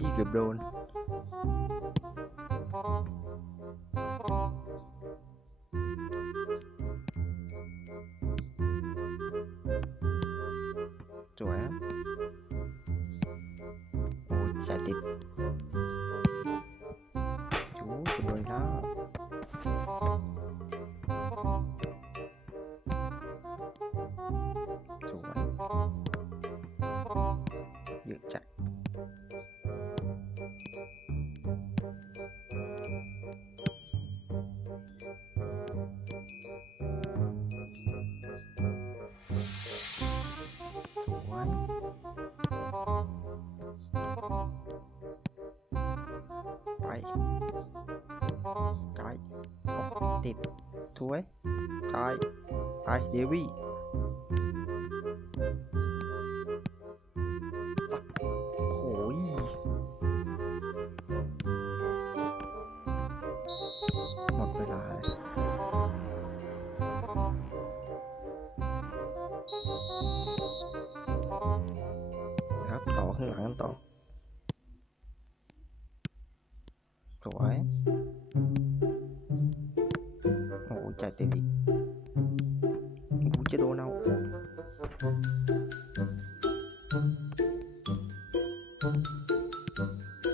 quý gặp đồn chỗ ơi. Ôi, chả tịt ไป ไกลติดสวยไกลไปเดวี่ 5 tàu rồi. Ngủ chạy tiền đi. Vũ chế đồ nào.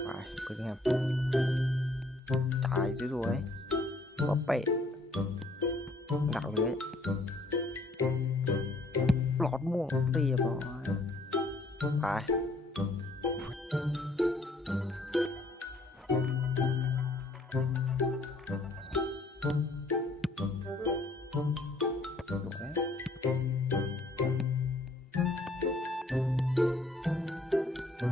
Phải, cứ nghe chạy dữ rồi có bẹ. Đạo đấy. Lọt mua tìa bỏ phải. โอ้โหจะโดนเอาไปเป็นไงครับจ่าย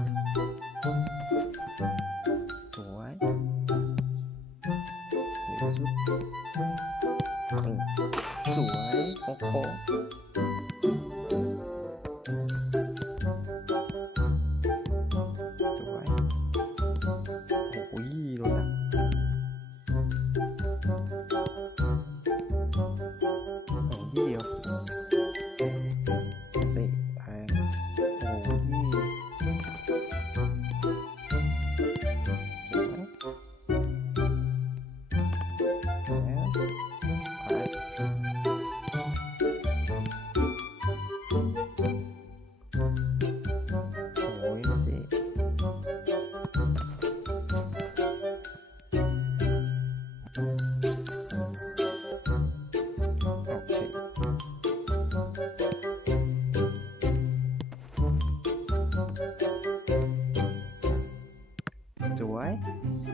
สวยๆหัวเ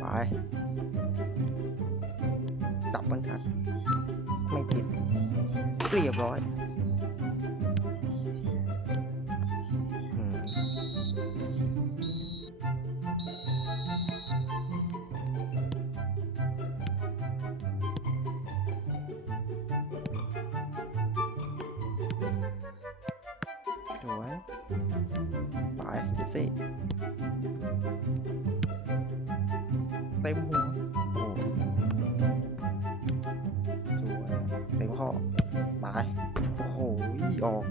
ไปดับมันทัด ไม่ติด เรียบร้อยอืมสวยไปสิ เต็มหัวโอ้สวยเต็มข้อไปโอ้โหออก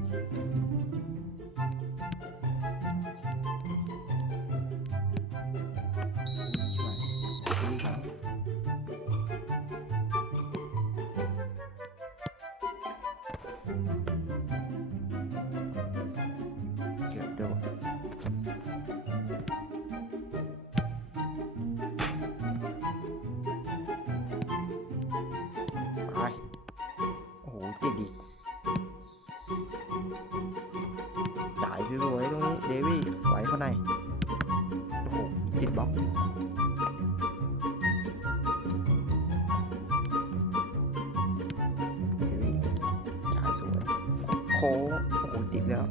ในโอ้โหติดบล็อกโค้โอ้โหติดแล้ว